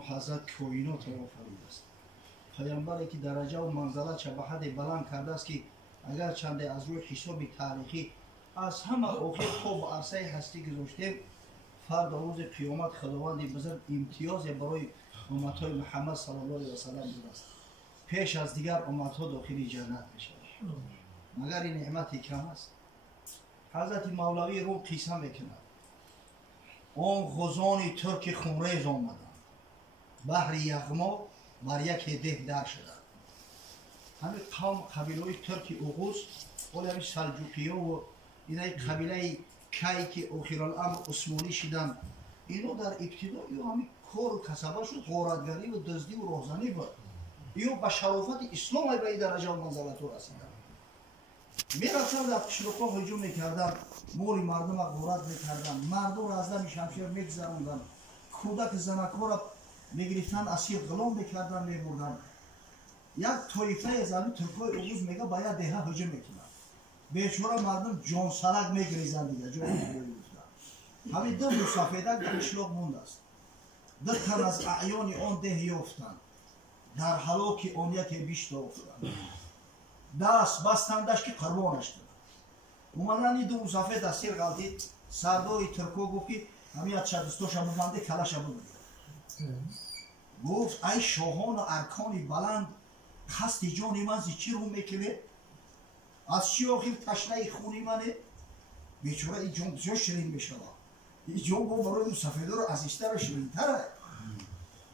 حضرت کائنات را آفریده است. پیامبری که درجه و منزلت به حد بلند کرده است که اگر چند از روی حساب تاریخی از همه آخر پا به عرصه هستی گذاشتیم، فردا روز قیامت خداوند بزرگ امتیاز برای امتهای محمد صلی الله علیه و سلم بوده است. پیش از دیگر امتها داخل جنت میشوند. مگر این نعمتی کم است؟ حضرت مولوی روم قصه میکند آن غزان ترک خونریز آمدند، بحر یغما بر یک ده در شدند. همین قوم قبیله ترک اوغوز ولی همین سلجوقیه و اینای قبیله کی که آخر الامر عثمانی شدند، اینو در ابتدا همین کار و کسبه شد غارتگری و دزدی و راهزنی بود. اینو به شرافت اسلام به این درجه و منزلت رسیدند. میرفتند در قشرها هجوم میکردند، مال مردم را غارت میکردند، مردم را از دم شمشیر میگذراندند، کودک زنک‌ها را میگرفتند اسیر غلام میکردند میبردند. یک طایفه از همین ترکای اوغوز میگه باید ده هجوم میکنند، بیچاره مردم جان سرک میگریزند دیگه جان میگریزند. همین دو مسافرک در اشلاق مونده است. دو تن از اعیان آن ده یافتند، در هلاک آن یکی بیشتر افتادند. دست بستندش که قربانش دادند. اومدن این دو مسافر دستیر غلطید، سردار ترکو گفت که همین از چدستاش ببنده کلش ببنده. گفت ای شاهان و ارکان بلند، خست جان من زی چی رو میکنه؟ از چی آخر تشنه خونی منه؟ بیچاره این جان بسیار شیرین میشود. این جان با برای اون سفیده رو عزیزتر و شیرین تره.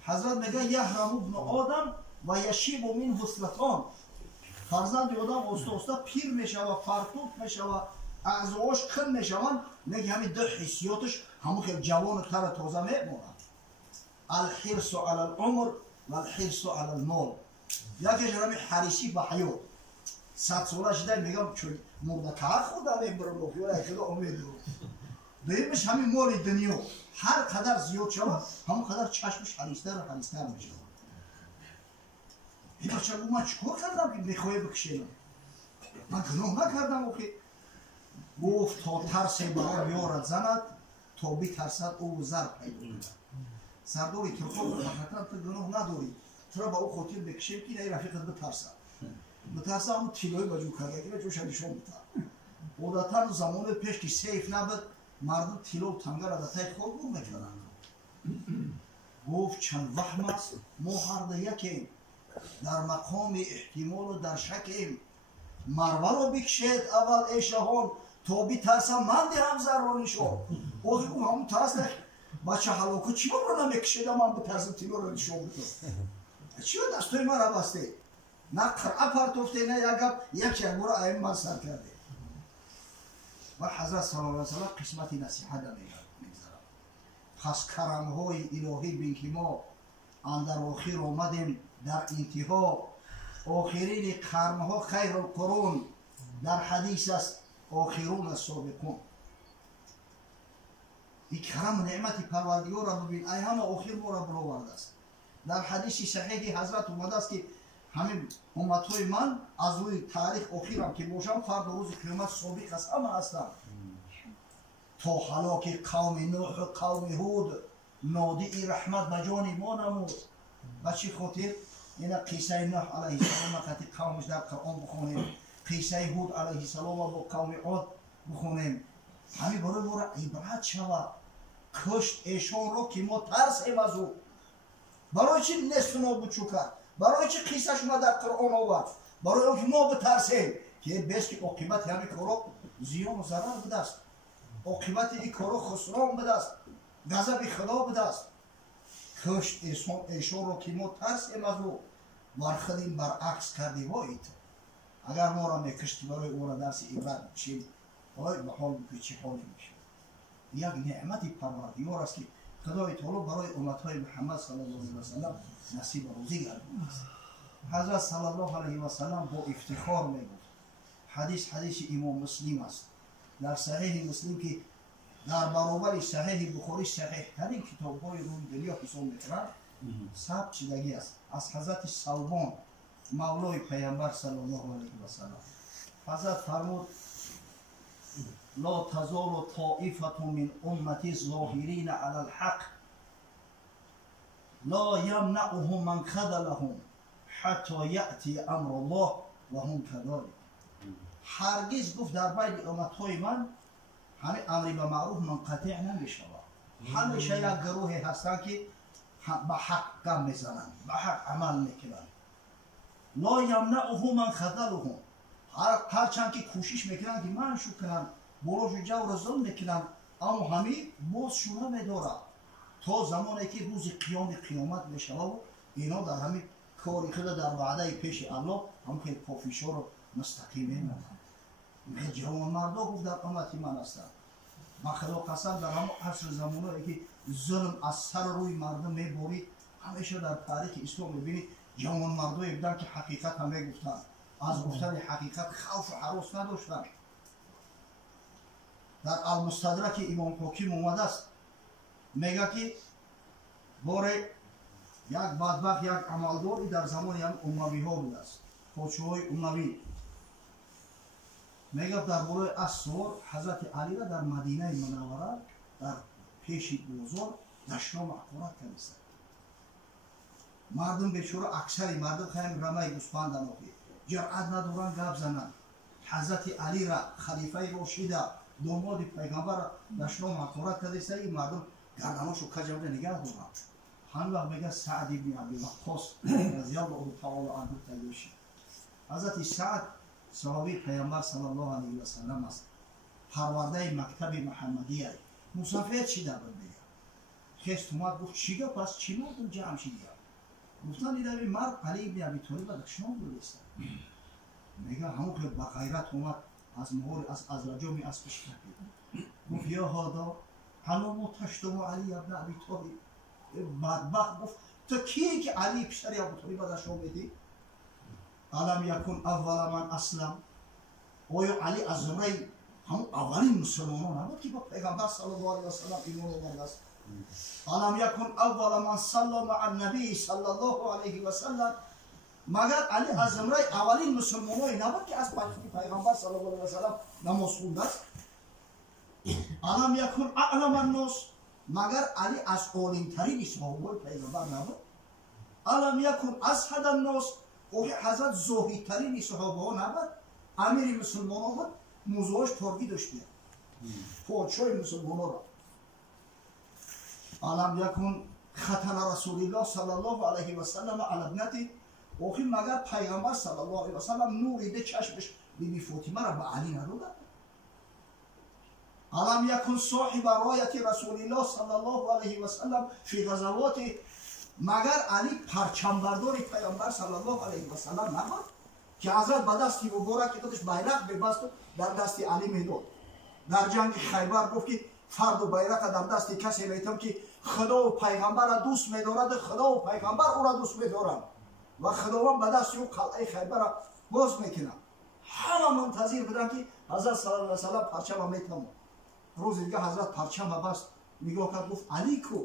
حضرت میگه یحرم ابن آدم و یشیب من حسلتان. فرزند آدم آستا پیر میشود، فرتوت میشود، اعضاش کن میشوند، میگه همین دو حسیاتش همون خیلی جوان تر تازه میمونند. الحرص علی العمر و الحرص علی المال. یکیش همین حریصی به حیات. 100 ساله شده میگم چون مرده که خودم میبرم بخیار اکیده امید رو. دویمش همین مال دنیا هر قدر زیاد شود همون قدر چشمش حریصتر و حریصتر میشود. این بچه گفت من چکار کردم که میخواه بکشیدم؟ من گناه نکردم آخه. گفت تا ترس برای بیارد زند تا بترسد او زر پیدا کند. سرداری ترکا گفت حقیقتا تو گناه نداری، چرا با او خاطر بکشیم که این رفیقت بترسد. بترسد همون تیلوی بجور کرده که چون شدیشون بتر. عادتا زمان پیش که سیف نبود مردم تیلو و تنگه را دتای خود رو میکنند. گفت چند وهم است ما هر ده یکیم، در مقام احتمال و در شکیم. مروه رو بکشید اول ای شهان تا بترسم من دهم زرانی شو. آخه همون ترس بچه حلاکو چی رو نمیکشیدم من بترسم تیلو رو نشون بکنم. چی رو دستوی من را بسته؟ نه قرعه پرتوفته نه یک شهر را ایم من سر کرده. و حضرت صلی الله علیه وسلم قسمت نصیحت میگذارم. پس کرمهای الهی بین که ما اندر آخر آمدیم در انتها. آخرین قرنها خیر القرون در حدیث است آخرون السابقون. این کرم نعمت پروردگار را ببین ای همه آخر ما را برآورده است. در حدیث صحیح حضرت اومده است که همین امتهای من از روی تاریخ آخرم که باشم فردا روز قیامت سابق است همه هستم. تا هلاک قوم نوح و قوم هود نادی رحمت به جان ما نمود. و چی خاطر؟ این قصه نوح علیه السلام وقتی قومش در قرآن بخونیم، قصه هود علیه السلام با قوم عاد بخونیم، همین برای ما را عبرت شود. کشت ایشان را که ما ترسیم از او. برای چی نصف نابود شو کرد؟ برای چی قصه شما در قرآن آورد؟ برای اون که ما بترسیم که بس که عاقبت همین کارا زیان و ضرر بوده است. عاقبت این کارا خسران بوده است، غضب خدا بوده است. کشت ایشان را که ما ترسیم از او، ورخدیم برعکس کردیم. وایید اگر ما را میکشتی برای او را درس عبرت بشیم، وای به حال بکنی چه حالی میشه. یک نعمت پروردگار است که خدای تعالی برای امتهای محمد صلی الله علیه و سلم نصیب روزی گردانیده است. حضرت صلی الله علیه و سلم با افتخار میگفت، حدیث امام مسلم است در صحیح مسلم که در برابر صحیح بخاری صحیح ترین کتاب‌های روی دنیا حساب می‌کنند، ثبت شدگی است از حضرت ثوبان مولای پیامبر صلی الله علیه و سلم. حضرت فرمود لا تزال طائفة من امتی ظاهرین علی الحق لا یمنعهم من خذلهم حتی یأتی امر الله و هم کذالک. هرگز گفت در بین امتهای من همه امری به معروف منقطع نمیشود. همیشه یک گروه هستند که به حق گام میزنند، به حق عمل میکنند. لا یمنعهم من خذلهم، هرچند که کوشش میکنند که منشو کنند، بروش جور ظلم میکنند، اما همین باز شونه میدارد تا زمانی که روز قیامت میشود و اینا در همین کاری خود در وعده پیش الله هم که پافیشا رو مستقیم میمونند. میگه جوان مردا گفت در امت من هستند. با خدا قسم در همون عصر زمانهایی که ظلم از سر روی مردم میبرید، همیشه در تاریخ اسلام میبینید جوان مردایی بودن که حقیقت هم میگفتند، از گفتن حقیقت خوف و هراس نداشتند. در المستدرک امام حاکم اومده است میگه که باره یک بدبخت یک عملداری در زمان هم اموی ها بوده است، پادشاهای اموی. میگه در باره اسوار حضرت علی را در مدینه منوره در پیش بازار دشنا محقورت کردند. مردم بیچاره اکثری مردم خیلی رمه گوسفند انداخته، جرأت ندارن گپ زنن. حضرت علی را خلیفه راشد داماد پیغمبر را دشنا محقورت کردند. این مردم گردناشو کجا نگه دارن. هم وقت میگه سعد ابن ابی وقاص رضی الله تعالی عنه تیوشی. حضرت سعد صحابی پیامبر صلی الله علیه و سلم است. پرورده مکتب محمدی است. مسافر چی دارد میگه؟ خست اومد گفت چیگه پس چی مردم جمع شدی؟ گفتن این مرد علی ابن ابی طالب دشمن بودست. میگه همون که با غیرت اومد از مهور از رجومی اسبش کشید. گفت یا هادا حالا ما تشتم علی ابن ابی طالب. بدبخت گفت تو کیه که علی پسر ابو طالب دشمن میدی؟ علم یکن اول من اسلم. آیا علی از زمره همون اولین مسلمانان نبود که با پیغمبر صلی الله علیه و سلم ایمان آورده است؟ علم یکن اول من صلی مع النبی صلی الله علیه و سلم. مگر علی از زمره اولین مسلمانانی نبود که از پیغمبر صلی الله علیه و سلم نماز خونده است؟ علم یکن اعلم الناس. مگر علی از عالم‌ترین صحابه پیغمبر نبود؟ علم یکن ازهد الناس. او حضرت زاهدترین صحابه ها نبود؟ امیر مسلمان ها بود، موضوعش ترکی داشته، پادشاه مسلمان ها را. علم یکن ختن رسول الله صلی الله علیه و سلم علی ابنته. او مگر پیغمبر صلی الله علیه و سلم نوری ده چشمش بیبی فاطمه را به علی نداده؟ علم یکن صاحب رایت رسول الله صلی الله علیه و سلم فی غزوات. مگر علی پرچمبردار پیامبر صلی الله علیه و سلم نبود که حضرت به دستی مبارک خودش بیرق ببست و در دستی علی میداد؟ در جنگ خیبر گفت که فرد و بیرق در دستی کسی میتم که خدا و پیغمبر را دوست میدارد، خدا و پیغمبر او را دوست میدارند و خداوند به دستی او قلعه خیبر را باز میکنه. همه منتظر بودن که حضرت صلی الله علیه و سلم پرچم میتم. روز دیگه حضرت پرچم بست، نگاه کرد گفت علی کو؟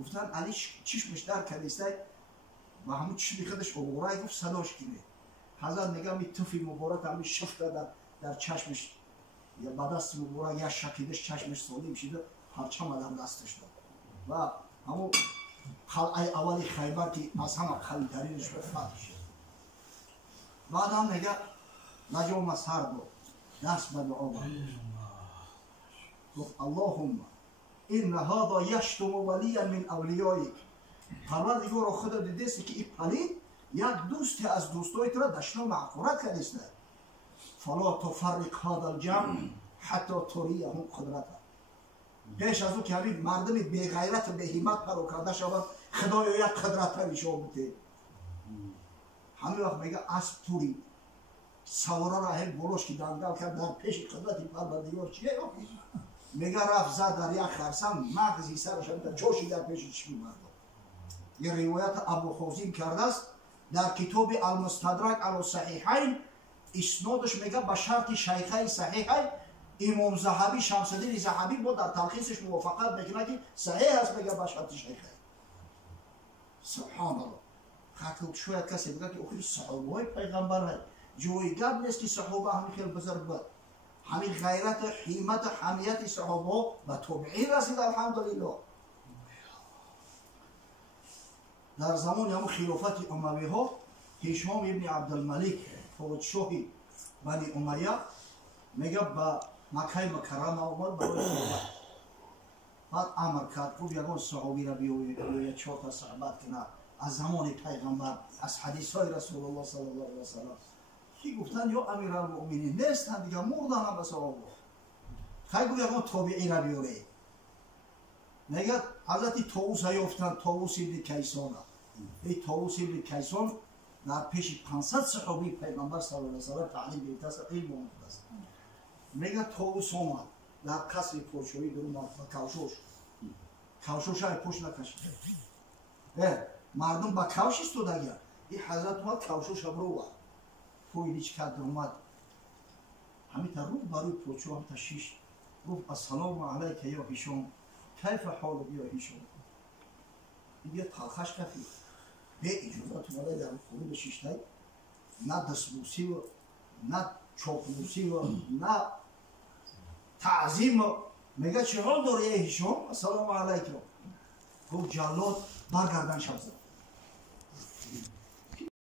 گفتن علی چشمش در کلیسته و همون چشمی خودش اوغورای گفت صداش کنه. حضرت نگاه می توفی مبارک همین شفت در چشمش یا با دست مبارک یا شکیدش چشمش سالم شده، پرچم در دستش داد و همون قلعه اولی خیبر که از همه قوی‌ترینش به فتح شد. بعد هم نگاه نجام سر داد، دست به دعا برد، گفت اللهم این هذا یشتم ولیا من اولیایک. پروردگار خدا دیدست که این پلید یک دوستی از دوستای تو را دشنا معقورت کردست. فلا تفرق هذا الجمع حتی تریهم قدرته. پیش از او که همین مردم بی‌غیرت و بی‌همت پروکرده شود، خدایا یک قدرت نشان بده. همین وقت میگه اسب توری سواره را هم گلوش که دنگل کرد در پیش قدرت پروردگار چیه؟ میگه رفت زد در یک خرسنگ مغزی سرش هم جوشی در پیش چشم مردم. یه روایت ابو خازیم کرده است در کتاب المستدرک علی صحیحین، اسنادش میگه به شرط شیخین صحیحین. امام ذهبی شمس الدین ذهبی با در تلخیصش موافقت میکنه که صحیح است، میگه به شرط شیخین. سبحان الله. خاطر شاید کسی بگه که اوکی صحابه های پیغمبر های جوی گپ نیست که صحابه همین خیلی بزرگ بود. همین غیرت، حیمت، حمیت صحابه به تابعین رسید الحمدلله. در زمان همون خلافت اموی ها هشام ابن عبدالملک پادشاهی بنی امیه میگه با مکه مکرمه اومد برای صحبت بعد امر کرد گفت یگان صحابی را بیاید 4 تا صحبت کنه از زمان پیغمبر از حدیث های رسول الله صلی الله علیه و سلم کی گفتن یا امیرالمؤمنین نیستن دیگه مردن هم صحابه خیلی گفت یگان تابعی را بیارید میگه حضرت طاووس یافتن طاووس ابن کیسان این طاووس ابن کیسان در پیش 500 صحابی پیغمبر صلی الله علیه و سلم تعلیم گرفته است علم آموخته است میگه طاووس آمد در قصر پادشاهی در اومد و کوشش های پشت نکشیده مردم با کوش استودگی این حضرت اومد کوشش هم رو پویدی چی کرد اومد همین تا رو برای پادشاه هم تشیش گفت السلام علیک یا هشام کیف حالت یا هشام این تلخش کفی به اجازت اومده در خروب شیشته نه دستبوسی و نه چاپلوسی و نه تعظیم میگه چه حال داره یه هشام السلام علیکم گفت جلاد برگردن شب زد